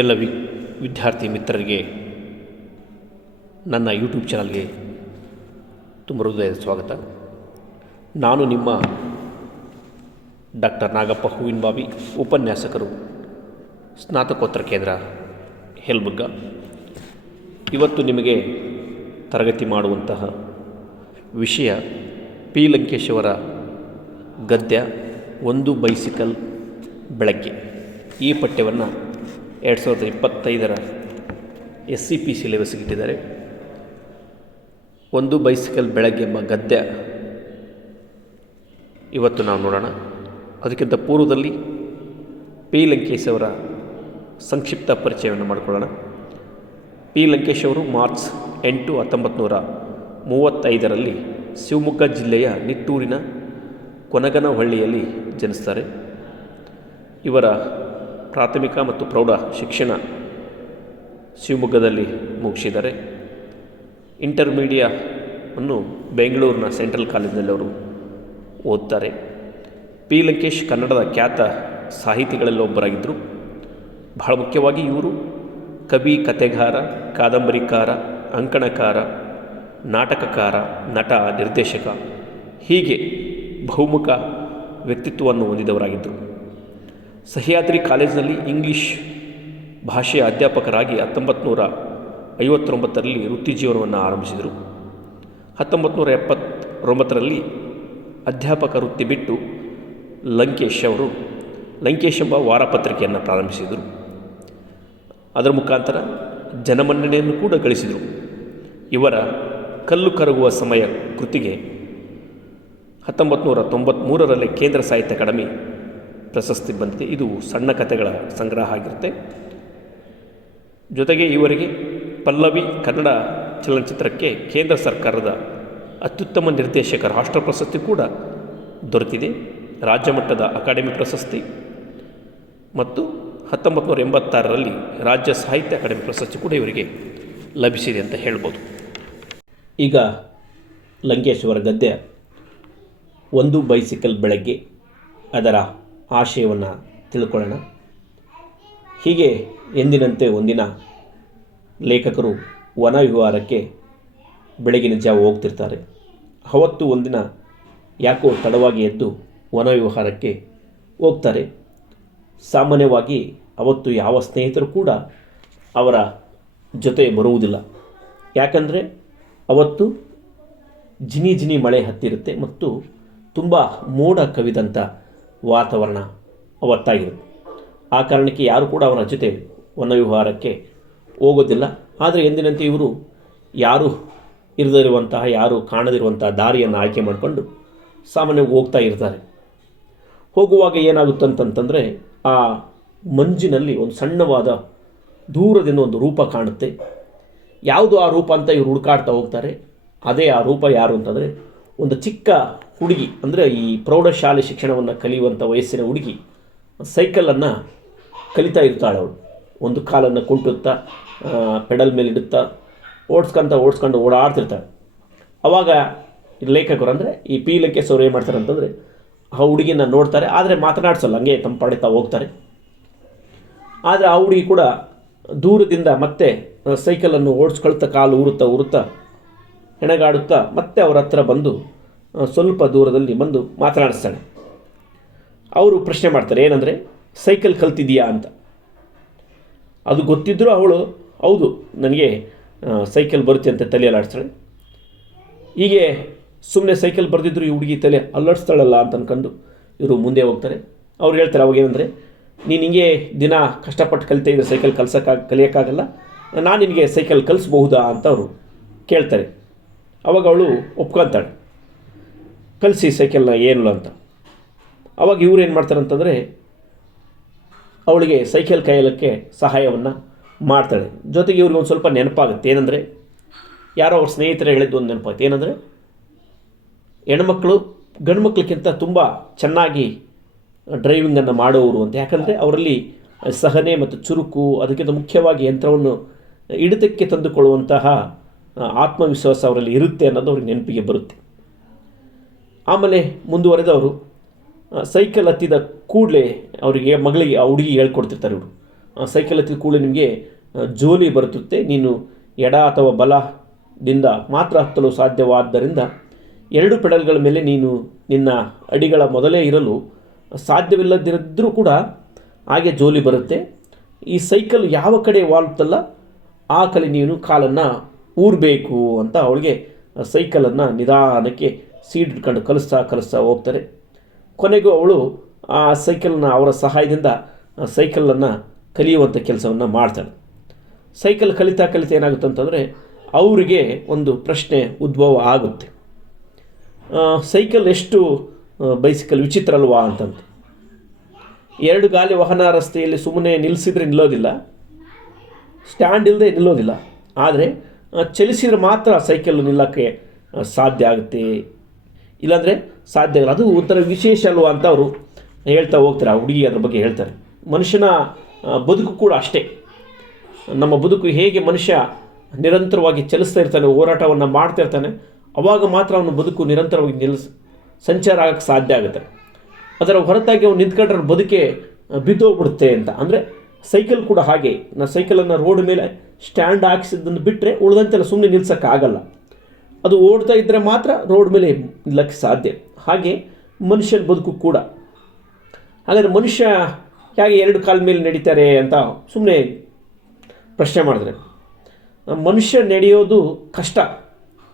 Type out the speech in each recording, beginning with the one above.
ಎಲ್ಲ ವಿ, ವಿದ್ಯಾರ್ಥಿ ಮಿತ್ರರಿಗೆ ನನ್ನ ಯೂಟ್ಯೂಬ್ ಚಾನಲ್ಗೆ ತುಂಬ ಹೃದಯದ ಸ್ವಾಗತ. ನಾನು ನಿಮ್ಮ ಡಾಕ್ಟರ್ ನಾಗಪ್ಪ ಹೂವಿನ ಬಾವಿ ಉಪನ್ಯಾಸಕರು, ಸ್ನಾತಕೋತ್ತರ ಕೇಂದ್ರ ಹೆಲ್ಬುಗ್ಗ ಇವತ್ತು ನಿಮಗೆ ತರಗತಿ ಮಾಡುವಂತಹ ವಿಷಯ ಪಿ ಲಂಕೇಶ್ ಗದ್ಯ ಒಂದು ಬೈಸಿಕಲ್ ಬೆಳಗ್ಗೆ. ಈ ಪಠ್ಯವನ್ನು ಎರಡು ಸಾವಿರದ ಇಪ್ಪತ್ತೈದರ ಎಸ್ ಸಿ ಪಿ ಸಿಲೆಬಸ್ಗೆ ಇಟ್ಟಿದ್ದಾರೆ. ಒಂದು ಬೈಸಿಕಲ್ ಬೆಳಗ್ಗೆ ಎಂಬ ಗದ್ಯ ಇವತ್ತು ನಾವು ನೋಡೋಣ. ಅದಕ್ಕಿಂತ ಪೂರ್ವದಲ್ಲಿ ಪಿ ಲಂಕೇಶ್ ಅವರ ಸಂಕ್ಷಿಪ್ತ ಪರಿಚಯವನ್ನು ಮಾಡಿಕೊಳ್ಳೋಣ. ಪಿ ಲಂಕೇಶ್ ಅವರು ಮಾರ್ಚ್ ಎಂಟು ಹತ್ತೊಂಬತ್ತು ನೂರ ಮೂವತ್ತೈದರಲ್ಲಿ ಶಿವಮೊಗ್ಗ ಜಿಲ್ಲೆಯ ನಿಟ್ಟೂರಿನ ಕೊನಗನಹಳ್ಳಿಯಲ್ಲಿ ಜನಿಸ್ತಾರೆ. ಇವರ ಪ್ರಾಥಮಿಕ ಮತ್ತು ಪ್ರೌಢ ಶಿಕ್ಷಣ ಶಿವಮೊಗ್ಗದಲ್ಲಿ ಮುಗಿಸಿದ್ದಾರೆ. ಇಂಟರ್ಮೀಡಿಯಾವನ್ನು ಬೆಂಗಳೂರಿನ ಸೆಂಟ್ರಲ್ ಕಾಲೇಜಿನಲ್ಲಿ ಅವರು ಓದ್ತಾರೆ. ಪಿ. ಲಂಕೇಶ್ ಕನ್ನಡದ ಖ್ಯಾತ ಸಾಹಿತಿಗಳಲ್ಲಿ ಒಬ್ಬರಾಗಿದ್ದರು ಬಹಳ ಮುಖ್ಯವಾಗಿ ಇವರು ಕವಿ, ಕಥೆಗಾರ, ಕಾದಂಬರಿಕಾರ, ಅಂಕಣಕಾರ, ನಾಟಕಕಾರ, ನಟ, ನಿರ್ದೇಶಕ ಹೀಗೆ ಬಹುಮುಖ ವ್ಯಕ್ತಿತ್ವವನ್ನು ಹೊಂದಿದವರಾಗಿದ್ದರು. ಸಹ್ಯಾದ್ರಿ ಕಾಲೇಜಿನಲ್ಲಿ ಇಂಗ್ಲೀಷ್ ಭಾಷೆಯ ಅಧ್ಯಾಪಕರಾಗಿ ಹತ್ತೊಂಬತ್ತು ನೂರ ಐವತ್ತೊಂಬತ್ತರಲ್ಲಿ ವೃತ್ತಿ ಜೀವನವನ್ನು ಆರಂಭಿಸಿದರು. ಹತ್ತೊಂಬತ್ತು ನೂರ ಎಪ್ಪತ್ತೊಂಬತ್ತರಲ್ಲಿ ಅಧ್ಯಾಪಕ ವೃತ್ತಿ ಬಿಟ್ಟು ಲಂಕೇಶ್ ಅವರು ಲಂಕೇಶ್ ಎಂಬ ವಾರಪತ್ರಿಕೆಯನ್ನು ಪ್ರಾರಂಭಿಸಿದರು. ಅದರ ಮುಖಾಂತರ ಜನಮನ್ನಣೆಯನ್ನು ಕೂಡ ಗಳಿಸಿದರು. ಇವರ ಕಲ್ಲು ಕರಗುವ ಸಮಯ ಕೃತಿಗೆ ಹತ್ತೊಂಬತ್ತು ನೂರ ತೊಂಬತ್ತ್ಮೂರರಲ್ಲಿ ಕೇಂದ್ರ ಸಾಹಿತ್ಯ ಅಕಾಡೆಮಿ ಪ್ರಶಸ್ತಿ ಬಂದಿದೆ. ಇದು ಸಣ್ಣ ಕಥೆಗಳ ಸಂಗ್ರಹ ಆಗಿರುತ್ತೆ. ಜೊತೆಗೆ ಇವರಿಗೆ ಪಲ್ಲವಿ ಕನ್ನಡ ಚಲನಚಿತ್ರಕ್ಕೆ ಕೇಂದ್ರ ಸರ್ಕಾರದ ಅತ್ಯುತ್ತಮ ನಿರ್ದೇಶಕ ರಾಷ್ಟ್ರ ಪ್ರಶಸ್ತಿ ಕೂಡ ದೊರೆತಿದೆ. ರಾಜ್ಯ ಮಟ್ಟದ ಅಕಾಡೆಮಿ ಪ್ರಶಸ್ತಿ ಮತ್ತು ಹತ್ತೊಂಬತ್ತು ನೂರ ಎಂಬತ್ತಾರರಲ್ಲಿ ರಾಜ್ಯ ಸಾಹಿತ್ಯ ಅಕಾಡೆಮಿ ಪ್ರಶಸ್ತಿ ಕೂಡ ಇವರಿಗೆ ಲಭಿಸಿದೆ ಅಂತ ಹೇಳ್ಬೋದು. ಈಗ ಲಂಕೇಶ್ವರ ಗದ್ಯ, ಒಂದು ಬೈಸಿಕಲ್ ಬೆಳಗ್ಗೆ ಅದರ ಆಶಯವನ್ನು ತಿಳ್ಕೊಳ್ಳೋಣ. ಹೀಗೆ ಎಂದಿನಂತೆ ಒಂದಿನ ಲೇಖಕರು ವನ ವಿಹಾರಕ್ಕೆ ಬೆಳಗಿನ ಜಾವ ಹೋಗ್ತಿರ್ತಾರೆ. ಅವತ್ತು ಒಂದಿನ ಯಾಕೋ ತಡವಾಗಿ ಎದ್ದು ವನ ವಿಹಾರಕ್ಕೆ ಹೋಗ್ತಾರೆ. ಸಾಮಾನ್ಯವಾಗಿ ಅವತ್ತು ಯಾವ ಸ್ನೇಹಿತರು ಕೂಡ ಅವರ ಜೊತೆ ಬರುವುದಿಲ್ಲ. ಯಾಕಂದರೆ ಅವತ್ತು ಜಿನಿ ಜಿನಿ ಮಳೆ ಹತ್ತಿರುತ್ತೆ ಮತ್ತು ತುಂಬ ಮೋಡ ಕವಿದಂಥ ವಾತಾವರಣ ಅವತ್ತಾಗಿರುತ್ತೆ ಆ ಕಾರಣಕ್ಕೆ ಯಾರು ಕೂಡ ಅವನ ಜೊತೆ ವನವಿಹಾರಕ್ಕೆ ಹೋಗೋದಿಲ್ಲ. ಆದರೆ ಎಂದಿನಂತೆ ಇವರು ಯಾರು ಇರದಿರುವಂತಹ, ಯಾರು ಕಾಣದಿರುವಂತಹ ದಾರಿಯನ್ನು ಆಯ್ಕೆ ಮಾಡಿಕೊಂಡು ಸಾಮಾನ್ಯವಾಗಿ ಹೋಗ್ತಾ ಇರ್ತಾರೆ. ಹೋಗುವಾಗ ಏನಾಗುತ್ತಂತಂತಂದರೆ ಆ ಮಂಜಿನಲ್ಲಿ ಒಂದು ಸಣ್ಣವಾದ ದೂರದಿಂದ ಒಂದು ರೂಪ ಕಾಣುತ್ತೆ. ಯಾವುದು ಆ ರೂಪ ಅಂತ ಇವರು ಹುಡುಕಾಡ್ತಾ ಹೋಗ್ತಾರೆ, ಅದೇ ಆ ರೂಪ ಯಾರು ಅಂತಂದರೆ ಒಂದು ಚಿಕ್ಕ ಹುಡುಗಿ, ಅಂದರೆ ಈ ಪ್ರೌಢಶಾಲೆ ಶಿಕ್ಷಣವನ್ನು ಕಲಿಯುವಂಥ ವಯಸ್ಸಿನ ಹುಡುಗಿ ಸೈಕಲನ್ನು ಕಲಿತಾ ಇರ್ತಾಳೆ ಅವಳು. ಒಂದು ಕಾಲನ್ನು ಕುಂಟುತ್ತಾ ಪೆಡಲ್ ಮೇಲೆ ಇಡುತ್ತಾ ಓಡಿಸ್ಕೊಂತ ಓಡಿಸ್ಕೊಂಡು ಓಡಾಡ್ತಿರ್ತಾಳೆ. ಅವಾಗ ಲೇಖಕರು, ಅಂದರೆ ಈ ಪಿ ಲಂಕೇಶ್ ಅವರು ಏನು ಮಾಡ್ತಾರೆ ಅಂತಂದರೆ, ಆ ಹುಡುಗಿನ ನೋಡ್ತಾರೆ, ಆದರೆ ಮಾತನಾಡಿಸಲ್ಲ, ಹಂಗೆ ತಮ್ಮ ಪಡಿತಾ ಹೋಗ್ತಾರೆ. ಆದರೆ ಆ ಹುಡುಗಿ ಕೂಡ ದೂರದಿಂದ ಮತ್ತೆ ಸೈಕಲನ್ನು ಓಡಿಸ್ಕೊಳ್ತಾ, ಕಾಲು ಉರುತ್ತಾ ಉರುತ್ತಾ ಹೆಣಗಾಡುತ್ತಾ, ಮತ್ತೆ ಅವರ ಹತ್ರ ಬಂದು ಸ್ವಲ್ಪ ದೂರದಲ್ಲಿ ಬಂದು ಮಾತನಾಡಿಸ್ತಾನೆ. ಅವರು ಪ್ರಶ್ನೆ ಮಾಡ್ತಾರೆ, ಏನಂದರೆ, ಸೈಕಲ್ ಕಲ್ತಿದ್ದೀಯಾ ಅಂತ? ಅದು ಗೊತ್ತಿದ್ದರೂ ಅವಳು, ಹೌದು, ನನಗೆ ಸೈಕಲ್ ಬರುತ್ತೆ ಅಂತ ತಲೆ ಅಲ್ಲಾಡಿಸ್ತಾಳೆ. ಹೀಗೆ ಸುಮ್ಮನೆ ಸೈಕಲ್ ಬರೆದಿದ್ರು ಈ ಹುಡುಗಿ ತಲೆ ಅಲ್ಲಾಡಿಸ್ತಾಳಲ್ಲ ಅಂತ ಅಂದ್ಕೊಂಡು ಇವರು ಮುಂದೆ ಹೋಗ್ತಾರೆ. ಅವ್ರು ಹೇಳ್ತಾರೆ ಅವಾಗ ಏನಂದರೆ, ನೀನು ಹಿಂಗೆ ದಿನ ಕಷ್ಟಪಟ್ಟು ಕಲಿತಾ ಇದ್ರೆ ಸೈಕಲ್ ಕಲ್ಸೋಕ್ಕಾಗ ಕಲಿಯೋಕ್ಕಾಗಲ್ಲ, ನಾನು ನಿನಗೆ ಸೈಕಲ್ ಕಲಿಸ್ಬಹುದಾ? ಅಂತ ಅವರು ಕೇಳ್ತಾರೆ. ಅವಾಗ ಅವಳು ಒಪ್ಕೊತಾಳೆ. ಕಲಿಸಿ ಸೈಕಲ್ನ ಏನು ಅಂತ. ಅವಾಗ ಇವ್ರು ಏನು ಮಾಡ್ತಾರೆ ಅಂತಂದರೆ ಅವಳಿಗೆ ಸೈಕಲ್ ಕೈಯಲಕ್ಕೆ ಸಹಾಯವನ್ನು ಮಾಡ್ತಾಳೆ. ಜೊತೆಗೆ ಇವ್ರಿಗೆ ಒಂದು ಸ್ವಲ್ಪ ನೆನಪಾಗುತ್ತೆ. ಏನಂದರೆ ಯಾರೋ ಅವ್ರ ಸ್ನೇಹಿತರು ಹೇಳಿದ್ದು ಒಂದು ನೆನಪಾಗುತ್ತೆ. ಏನಂದರೆ ಹೆಣ್ಮಕ್ಳು ಗಂಡು ಮಕ್ಕಳಿಗಿಂತ ತುಂಬ ಚೆನ್ನಾಗಿ ಡ್ರೈವಿಂಗನ್ನು ಮಾಡೋರು ಅಂತ. ಯಾಕಂದರೆ ಅವರಲ್ಲಿ ಸಹನೆ ಮತ್ತು ಚುರುಕು, ಅದಕ್ಕಿಂತ ಮುಖ್ಯವಾಗಿ ಯಂತ್ರವನ್ನು ಹಿಡಿತಕ್ಕೆ ತಂದುಕೊಳ್ಳುವಂತಹ ಆತ್ಮವಿಶ್ವಾಸ ಅವರಲ್ಲಿ ಇರುತ್ತೆ ಅನ್ನೋದು ಅವ್ರಿಗೆ ನೆನಪಿಗೆ ಬರುತ್ತೆ. ಆಮೇಲೆ ಮುಂದುವರೆದವರು ಸೈಕಲ್ ಹತ್ತಿದ ಕೂಡಲೇ ಅವರಿಗೆ ಮಗಳಿಗೆ ಆ ಹುಡುಗಿ ಹೇಳ್ಕೊಡ್ತಿರ್ತಾರೆ ಇವರು. ಸೈಕಲ್ ಹತ್ತಿದ ಕೂಡಲೇ ನಿಮಗೆ ಜೋಲಿ ಬರುತ್ತದೆ ನೀನು ಎಡ ಅಥವಾ ಬಲದಿಂದ ಮಾತ್ರ ಹತ್ತಲು ಸಾಧ್ಯವಾದ್ದರಿಂದ ಎರಡು ಪೆಡಲ್ಗಳ ಮೇಲೆ ನೀನು ನಿನ್ನ ಅಡಿಗಳ ಮೊದಲೇ ಇರಲು ಸಾಧ್ಯವಿಲ್ಲದಿದ್ದರೂ ಕೂಡ ಹಾಗೆ ಜೋಲಿ ಬರುತ್ತೆ. ಈ ಸೈಕಲ್ ಯಾವ ಕಡೆ ವಾಲುತ್ತಲ್ಲ, ಆ ಕಲೆ ನೀನು ಕಾಲನ್ನು ಊರಬೇಕು ಅಂತ ಅವಳಿಗೆ ಸೈಕಲನ್ನು ನಿಧಾನಕ್ಕೆ ಸೀಟ್ ಇಟ್ಕೊಂಡು ಕಲಿಸ್ತಾ ಕಲಿಸ್ತಾ ಹೋಗ್ತಾರೆ. ಕೊನೆಗೂ ಅವಳು ಆ ಸೈಕಲ್ನ ಅವರ ಸಹಾಯದಿಂದ ಸೈಕಲನ್ನು ಕಲಿಯುವಂಥ ಕೆಲಸವನ್ನು ಮಾಡ್ತಾಳೆ. ಸೈಕಲ್ ಕಲಿತಾ ಕಲಿತಾ ಏನಾಗುತ್ತೆ ಅಂತಂದರೆ ಅವರಿಗೆ ಒಂದು ಪ್ರಶ್ನೆ ಉದ್ಭವ ಆಗುತ್ತೆ. ಸೈಕಲ್ ಎಷ್ಟು ಬೈಸಿಕಲ್ ವಿಚಿತ್ರ ಅಲ್ವಾ ಅಂತಂತ ಎರಡು ಗಾಲಿ ವಾಹನ ರಸ್ತೆಯಲ್ಲಿ ಸುಮ್ಮನೆ ನಿಲ್ಲಿಸಿದ್ರೆ ನಿಲ್ಲೋದಿಲ್ಲ. ಸ್ಟ್ಯಾಂಡ್ ಇಲ್ಲದೆ ನಿಲ್ಲೋದಿಲ್ಲ. ಆದರೆ ಚಲಿಸಿದ್ರೆ ಮಾತ್ರ ಸೈಕಲ್ ನಿಲ್ಲಕ್ಕೆ ಸಾಧ್ಯ ಆಗುತ್ತೆ. ಇಲ್ಲಾಂದರೆ ಸಾಧ್ಯ ಇಲ್ಲ. ಅದು ಒಂಥರ ವಿಶೇಷ ಅಲ್ವಾ ಅಂತ ಅವರು ಹೇಳ್ತಾ ಹೋಗ್ತಾರೆ. ಆ ಹುಡುಗಿ ಅದ್ರ ಬಗ್ಗೆ ಹೇಳ್ತಾರೆ. ಮನುಷ್ಯನ ಬದುಕು ಕೂಡ ಅಷ್ಟೇ. ನಮ್ಮ ಬದುಕು ಹೇಗೆ ಮನುಷ್ಯ ನಿರಂತರವಾಗಿ ಚಲಿಸ್ತಾ ಇರ್ತಾನೆ, ಹೋರಾಟವನ್ನು ಮಾಡ್ತಾ ಇರ್ತಾನೆ, ಅವಾಗ ಮಾತ್ರ ಅವನ ಬದುಕು ನಿರಂತರವಾಗಿ ನಿಲ್ಲಿಸ್ ಸಂಚಾರ ಆಗಕ್ಕೆ ಸಾಧ್ಯ ಆಗುತ್ತೆ. ಅದರ ಹೊರತಾಗಿ ಅವ್ನು ನಿಂತ್ಕೊಂಡ್ರೆ ಬದುಕೆ ಬಿದ್ದೋಗ್ಬಿಡುತ್ತೆ ಅಂತ. ಅಂದರೆ ಸೈಕಲ್ ಕೂಡ ಹಾಗೆ. ನಾ ಸೈಕಲನ್ನು ರೋಡ್ ಮೇಲೆ ಸ್ಟ್ಯಾಂಡ್ ಹಾಕ್ಸಿದ್ದನ್ನು ಬಿಟ್ಟರೆ ಉಳಿದಂತೆಲ್ಲ ಸುಮ್ಮನೆ ನಿಲ್ಸೋಕ್ಕಾಗಲ್ಲ. ಅದು ಓಡ್ತಾ ಇದ್ದರೆ ಮಾತ್ರ ರೋಡ್ ಮೇಲೆ ನಿಲ್ಲಕ್ಕೆ ಸಾಧ್ಯ. ಹಾಗೆ ಮನುಷ್ಯನ ಬದುಕು ಕೂಡ. ಹಾಗಾದರೆ ಮನುಷ್ಯ ಹೇಗೆ ಎರಡು ಕಾಲ ಮೇಲೆ ನಡೀತಾರೆ ಅಂತ ಸುಮ್ಮನೆ ಪ್ರಶ್ನೆ ಮಾಡಿದ್ರೆ. ಮನುಷ್ಯ ನಡೆಯೋದು ಕಷ್ಟ.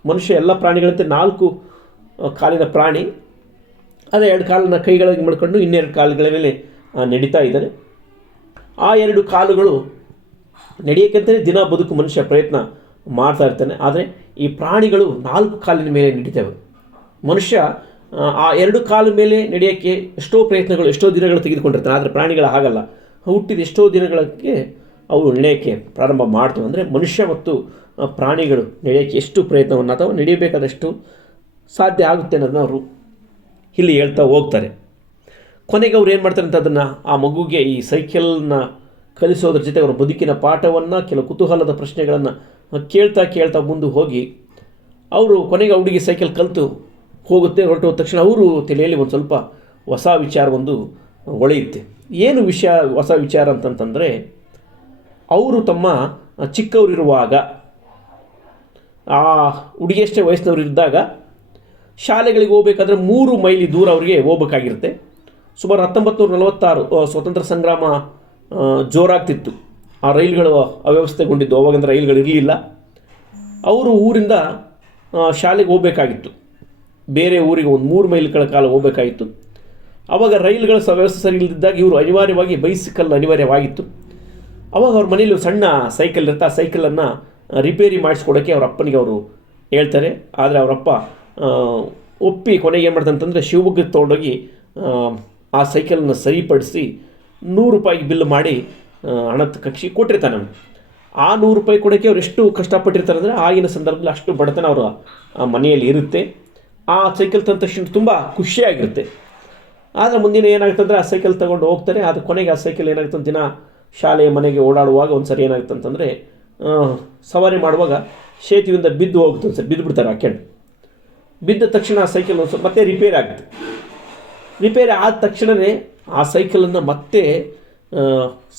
ಮನುಷ್ಯ ಎಲ್ಲ ಪ್ರಾಣಿಗಳಂತೆ ನಾಲ್ಕು ಕಾಲಿನ ಪ್ರಾಣಿ. ಅದೇ ಎರಡು ಕಾಲನ್ನ ಕೈಗಳಿಗೆ ಮಾಡ್ಕೊಂಡು ಇನ್ನೆರಡು ಕಾಲುಗಳ ಮೇಲೆ ನಡೀತಾ ಇದ್ದಾನೆ ಆ ಎರಡು ಕಾಲುಗಳು ನಡೆಯೋಕ್ಕಂತಲೇ ದಿನ ಬದುಕು ಮನುಷ್ಯ ಪ್ರಯತ್ನ ಮಾಡ್ತಾ ಇರ್ತಾನೆ. ಆದರೆ ಈ ಪ್ರಾಣಿಗಳು ನಾಲ್ಕು ಕಾಲಿನ ಮೇಲೆ ನಡೀತವೆ. ಮನುಷ್ಯ ಆ, ಎರಡು ಕಾಲು ಮೇಲೆ ನಡೆಯೋಕ್ಕೆ ಎಷ್ಟೋ ಪ್ರಯತ್ನಗಳು ಎಷ್ಟೋ ದಿನಗಳು ತೆಗೆದುಕೊಂಡಿರ್ತಾನೆ ಆದರೆ ಪ್ರಾಣಿಗಳ ಹಾಗಲ್ಲ. ಹುಟ್ಟಿದ ಎಷ್ಟೋ ದಿನಗಳಿಗೆ ಅವು ನಡೆಯೋಕ್ಕೆ ಪ್ರಾರಂಭ ಮಾಡ್ತವೆ. ಅಂದರೆ ಮನುಷ್ಯ ಮತ್ತು ಪ್ರಾಣಿಗಳು ನಡೆಯೋಕ್ಕೆ ಎಷ್ಟು ಪ್ರಯತ್ನವನ್ನು ಅಥವಾ ನಡೆಯಬೇಕಾದಷ್ಟು ಸಾಧ್ಯ ಆಗುತ್ತೆ ಅನ್ನೋದನ್ನ ಅವರು ಇಲ್ಲಿ ಹೇಳ್ತಾ ಹೋಗ್ತಾರೆ. ಕೊನೆಗೆ ಅವ್ರು ಏನು ಮಾಡ್ತಾರೆ ಅಂತ ಅದನ್ನು ಆ ಮಗುಗೆ ಈ ಸೈಕಲ್ನ ಕಲಿಸೋದ್ರ ಜೊತೆ ಅವರ ಬದುಕಿನ ಪಾಠವನ್ನು, ಕೆಲವು ಕುತೂಹಲದ ಪ್ರಶ್ನೆಗಳನ್ನು ಕೇಳ್ತಾ ಕೇಳ್ತಾ ಮುಂದೆ ಹೋಗಿ, ಅವರು ಕೊನೆಗೆ ಹುಡುಗಿ ಸೈಕಲ್ ಕಲಿತು ಹೋಗುತ್ತೆ ಹೊರಟು ಹೋದ ತಕ್ಷಣ ಅವರು ತಲೆಯಲ್ಲಿ ಒಂದು ಸ್ವಲ್ಪ ಹೊಸ ವಿಚಾರ, ಒಂದು ಒಳೆಯುತ್ತೆ ಏನು ವಿಷಯ, ಹೊಸ ವಿಚಾರ ಅಂತಂತಂದರೆ, ಅವರು ತಮ್ಮ ಚಿಕ್ಕವರಿರುವಾಗ, ಆ ಹುಡುಗಿಯಷ್ಟೇ ವಯಸ್ಸಿನವರು ಇದ್ದಾಗ ಶಾಲೆಗಳಿಗೆ ಹೋಗ್ಬೇಕಾದ್ರೆ ಮೂರು ಮೈಲಿ ದೂರ ಅವರಿಗೆ ಹೋಗ್ಬೇಕಾಗಿರುತ್ತೆ. ಸುಮಾರು ಹತ್ತೊಂಬತ್ತು ನೂರ ನಲವತ್ತಾರು ಸ್ವತಂತ್ರ ಸಂಗ್ರಾಮ ಜೋರಾಗ್ತಿತ್ತು. ಆ ರೈಲುಗಳು ಅವ್ಯವಸ್ಥೆಗೊಂಡಿದ್ದು. ಅವಾಗಂದ್ರೆ ರೈಲುಗಳು ಇರಲಿಲ್ಲ. ಅವರು ಊರಿಂದ ಶಾಲೆಗೆ ಹೋಗಬೇಕಾಗಿತ್ತು. ಬೇರೆ ಊರಿಗೆ ಒಂದು ಮೂರು ಮೈಲ್ಗಳ ಕಾಲ ಹೋಗಬೇಕಾಗಿತ್ತು. ಆವಾಗ ರೈಲುಗಳ ಸವ್ಯವಸ್ಥೆ ವ್ಯವಸ್ಥೆ ಸರಿ ಇಲ್ಲದಿದ್ದಾಗ ಇವರು ಅನಿವಾರ್ಯವಾಗಿ ಬೈಸಿಕಲ್ ಅನಿವಾರ್ಯವಾಗಿತ್ತು. ಅವಾಗ ಅವ್ರ ಮನೇಲಿ ಸಣ್ಣ ಸೈಕಲ್ ಇರುತ್ತೆ. ಆ ಸೈಕಲನ್ನು ರಿಪೇರಿ ಮಾಡಿಸ್ಕೊಡೋಕ್ಕೆ ಅವ್ರ ಅಪ್ಪನಿಗೆ ಅವರು ಹೇಳ್ತಾರೆ. ಆದರೆ ಅವರಪ್ಪ ಒಪ್ಪಿ ಕೊನೆಗೆ ಏನು ಮಾಡ್ತಾನೆ ಅಂತಂದರೆ ಶಿವಮೊಗ್ಗಕ್ಕೆ ತೊಗೊಂಡೋಗಿ, ಆ ಸೈಕಲನ್ನು ಸರಿಪಡಿಸಿ ನೂರು ರೂಪಾಯಿಗೆ ಬಿಲ್ ಮಾಡಿ ಆ, ಹಣದ ಕಕ್ಷಿ ಕೊಟ್ಟಿರ್ತಾನೆ ಅವನು. ಆ ನೂರು ರೂಪಾಯಿ ಕೊಡೋಕ್ಕೆ ಅವ್ರು ಎಷ್ಟು ಕಷ್ಟಪಟ್ಟಿರ್ತಾರೆ ಅಂದರೆ ಆಗಿನ ಸಂದರ್ಭದಲ್ಲಿ ಅಷ್ಟು ಬಡತನ ಅವರು ಆ ಮನೆಯಲ್ಲಿ ಇರುತ್ತೆ. ಆ ಸೈಕಲ್ ತಂದ ತಕ್ಷಣ ತುಂಬ ಖುಷಿಯಾಗಿರುತ್ತೆ. ಆದರೆ ಮುಂದಿನ ಏನಾಗುತ್ತೆ ಅಂದರೆ ಆ ಸೈಕಲ್ ತಗೊಂಡು ಹೋಗ್ತಾರೆ. ಅದು ಕೊನೆಗೆ ಆ ಸೈಕಲ್ ಏನಾಗುತ್ತೆ ದಿನ ಶಾಲೆಯ ಮನೆಗೆ ಓಡಾಡುವಾಗ ಒಂದು ಸರಿ ಏನಾಗುತ್ತೆ ಅಂತಂದರೆ ಸವಾರಿ ಮಾಡುವಾಗ ಸೇತುವಿಂದ ಬಿದ್ದು ಹೋಗುತ್ತೆ ಒಂದು ಸರಿ ಬಿದ್ದು ಬಿಡ್ತಾರೆ ಹಾಕ್ಯಂಡು ಬಿದ್ದ ತಕ್ಷಣ ಆ ಸೈಕಲ್ ಒಂದು ಸ್ವಲ್ಪ ಮತ್ತೆ ರಿಪೇರಿ ಆಗುತ್ತೆ. ರಿಪೇರಿ ಆದ ತಕ್ಷಣವೇ ಆ ಸೈಕಲನ್ನು ಮತ್ತೆ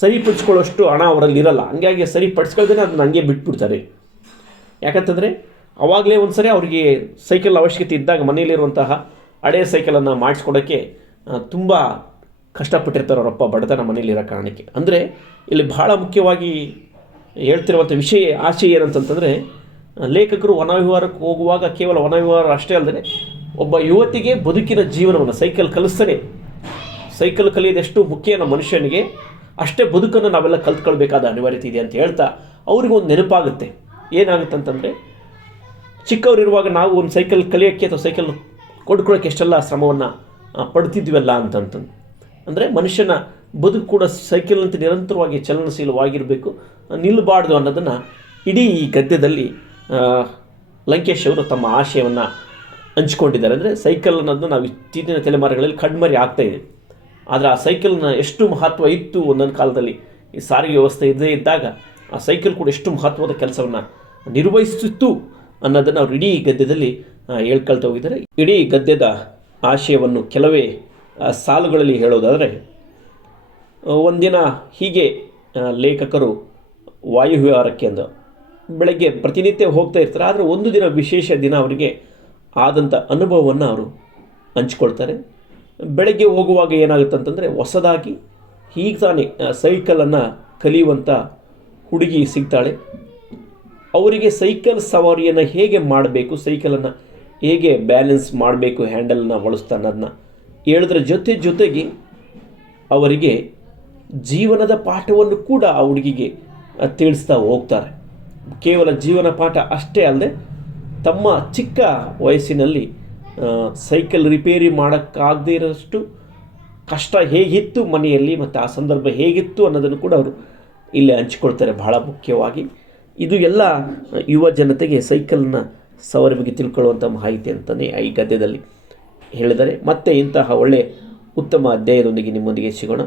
ಸರಿಪಡಿಸ್ಕೊಳ್ಳೋಷ್ಟು ಹಣ ಅವರಲ್ಲಿ ಇರಲ್ಲ ಹಂಗಾಗಿ ಸರಿಪಡಿಸ್ಕೊಳ್ದೇ ಅದನ್ನ ಹಂಗೆ ಬಿಟ್ಬಿಡ್ತಾರೆ. ಯಾಕಂತಂದರೆ, ಅವಾಗಲೇ ಒಂದು ಸರಿ ಅವರಿಗೆ ಸೈಕಲ್ ಅವಶ್ಯಕತೆ ಇದ್ದಾಗ ಮನೆಯಲ್ಲಿರುವಂತಹ ಹಳೆಯ ಸೈಕಲನ್ನು ಮಾಡಿಸ್ಕೊಡೋಕ್ಕೆ ತುಂಬ ಕಷ್ಟಪಟ್ಟಿರ್ತಾರೆ ಅವರಪ್ಪ ಬಡತನ ಮನೆಯಲ್ಲಿರೋ ಕಾರಣಕ್ಕೆ. ಅಂದರೆ, ಇಲ್ಲಿ ಬಹಳ ಮುಖ್ಯವಾಗಿ ಹೇಳ್ತಿರುವಂಥ ವಿಷಯ ಆಶಯ ಏನಂತಂತಂದರೆ, ಲೇಖಕರು ವನವಿಹಾರಕ್ಕೆ ಹೋಗುವಾಗ ಕೇವಲ ವನವಿಹಾರ ಅಷ್ಟೇ ಅಲ್ಲದೆ, ಒಬ್ಬ ಯುವತಿಗೆ ಬದುಕಿನ ಜೀವನವನ್ನು ಸೈಕಲ್ ಕಲಿಸ್ತಾನೆ ಸೈಕಲ್ ಕಲಿಯೋದೆಷ್ಟು ಮುಖ್ಯ ನಮ್ಮ ಮನುಷ್ಯನಿಗೆ, ಅಷ್ಟೇ ಬದುಕನ್ನು ನಾವೆಲ್ಲ ಕಲ್ತ್ಕೊಳ್ಬೇಕಾದ ಅನಿವಾರ್ಯತೆ ಇದೆ ಅಂತ ಹೇಳ್ತಾ ಅವ್ರಿಗೊಂದು ನೆನಪಾಗುತ್ತೆ. ಏನಾಗುತ್ತೆ ಅಂತಂದರೆ, ಚಿಕ್ಕವರಿರುವಾಗ ನಾವು ಒಂದು ಸೈಕಲ್ ಕಲಿಯೋಕ್ಕೆ ಅಥವಾ ಸೈಕಲ್ ಕೊಡ್ಕೊಳ್ಳೋಕ್ಕೆ ಎಷ್ಟೆಲ್ಲ ಶ್ರಮವನ್ನು ಪಡ್ತಿದ್ವಲ್ಲ ಅಂತಂತಂದು. ಅಂದರೆ ಮನುಷ್ಯನ ಬದುಕು ಕೂಡ ಸೈಕಲ್ನಂತೆ ನಿರಂತರವಾಗಿ ಚಲನಶೀಲವಾಗಿರಬೇಕು, ನಿಲ್ಲಬಾರ್ದು ಅನ್ನೋದನ್ನು ಇಡೀ ಈ ಗದ್ಯದಲ್ಲಿ ಲಂಕೇಶ್ ಅವರು ತಮ್ಮ ಆಶಯವನ್ನು ಹಂಚ್ಕೊಂಡಿದ್ದಾರೆ. ಅಂದರೆ ಸೈಕಲ್ ಅನ್ನೋದನ್ನ ನಾವು ಇತ್ತೀಚಿನ ತಲೆಮಾರುಗಳಲ್ಲಿ ಕಣ್ಮರಿ ಆಗ್ತಾಯಿದೆ ಆದರೆ ಆ ಸೈಕಲ್ನ ಎಷ್ಟು ಮಹತ್ವ ಇತ್ತು ಒಂದೊಂದು ಕಾಲದಲ್ಲಿ, ಈ ಸಾರಿಗೆ ವ್ಯವಸ್ಥೆ ಇದ್ದೇ ಇದ್ದಾಗ ಆ ಸೈಕಲ್ ಕೂಡ ಎಷ್ಟು ಮಹತ್ವದ ಕೆಲಸವನ್ನು ನಿರ್ವಹಿಸುತ್ತಿತ್ತು ಅನ್ನೋದನ್ನು ಅವರು ಇಡೀ ಗದ್ಯದಲ್ಲಿ ಹೇಳ್ಕೊಳ್ತಾ ಹೋಗಿದ್ದಾರೆ. ಇಡೀ ಗದ್ಯದ ಆಶಯವನ್ನು ಕೆಲವೇ ಸಾಲುಗಳಲ್ಲಿ ಹೇಳೋದಾದರೆ ಒಂದಿನ ಹೀಗೆ ಲೇಖಕರು ವಾಯುವಿಹಾರಕ್ಕೆ ಅಂದ ಬೆಳಗ್ಗೆ ಪ್ರತಿನಿತ್ಯ ಹೋಗ್ತಾ ಇರ್ತಾರೆ. ಆದರೆ ಒಂದು ದಿನ ವಿಶೇಷ ದಿನ ಅವರಿಗೆ ಆದಂಥ ಅನುಭವವನ್ನು ಅವರು ಹಂಚ್ಕೊಳ್ತಾರೆ. ಬೆಳಗ್ಗೆ ಹೋಗುವಾಗ ಏನಾಗುತ್ತೆ ಅಂತಂದರೆ ಹೊಸದಾಗಿ ಈಗ ತಾನೇ ಸೈಕಲನ್ನು ಕಲಿಯುವಂಥ ಹುಡುಗಿ ಸಿಗ್ತಾಳೆ. ಅವರಿಗೆ ಸೈಕಲ್ ಸವಾರಿಯನ್ನು ಹೇಗೆ ಮಾಡಬೇಕು ಸೈಕಲನ್ನು ಹೇಗೆ ಬ್ಯಾಲೆನ್ಸ್ ಮಾಡಬೇಕು ಹ್ಯಾಂಡಲನ್ನು ಬಳಸ್ತಾ ಅನ್ನೋದನ್ನ ಹೇಳಿದ್ರ ಜೊತೆ ಜೊತೆಗೆ ಅವರಿಗೆ ಜೀವನದ ಪಾಠವನ್ನು ಕೂಡ ಆ ಹುಡುಗಿಗೆ ತಿಳಿಸ್ತಾ ಹೋಗ್ತಾರೆ. ಕೇವಲ ಜೀವನ ಪಾಠ ಅಷ್ಟೇ ಅಲ್ಲದೆ ತಮ್ಮ ಚಿಕ್ಕ ವಯಸ್ಸಿನಲ್ಲಿ ಸೈಕಲ್ ರಿಪೇರಿ ಮಾಡೋಕ್ಕಾಗದೇ ಇರೋಷ್ಟು ಕಷ್ಟ ಹೇಗಿತ್ತು ಮನೆಯಲ್ಲಿ ಮತ್ತು ಆ ಸಂದರ್ಭ ಹೇಗಿತ್ತು ಅನ್ನೋದನ್ನು ಕೂಡ ಅವರು ಇಲ್ಲಿ ಹಂಚಿಕೊಳ್ತಾರೆ ಬಹಳ ಮುಖ್ಯವಾಗಿ. ಇದು ಎಲ್ಲ ಯುವ ಜನತೆಗೆ ಸೈಕಲ್ನ ಸವಾರಿ ಬಗ್ಗೆ ತಿಳ್ಕೊಳ್ಳುವಂಥ ಮಾಹಿತಿ ಅಂತಲೇ ಈ ಗದ್ಯದಲ್ಲಿ ಹೇಳಿದರೆ ಮತ್ತೆ ಇಂತಹ ಒಳ್ಳೆಯ ಉತ್ತಮ ಅಧ್ಯಾಯದೊಂದಿಗೆ ನಿಮ್ಮೊಂದಿಗೆ ಸಿಗೋಣ.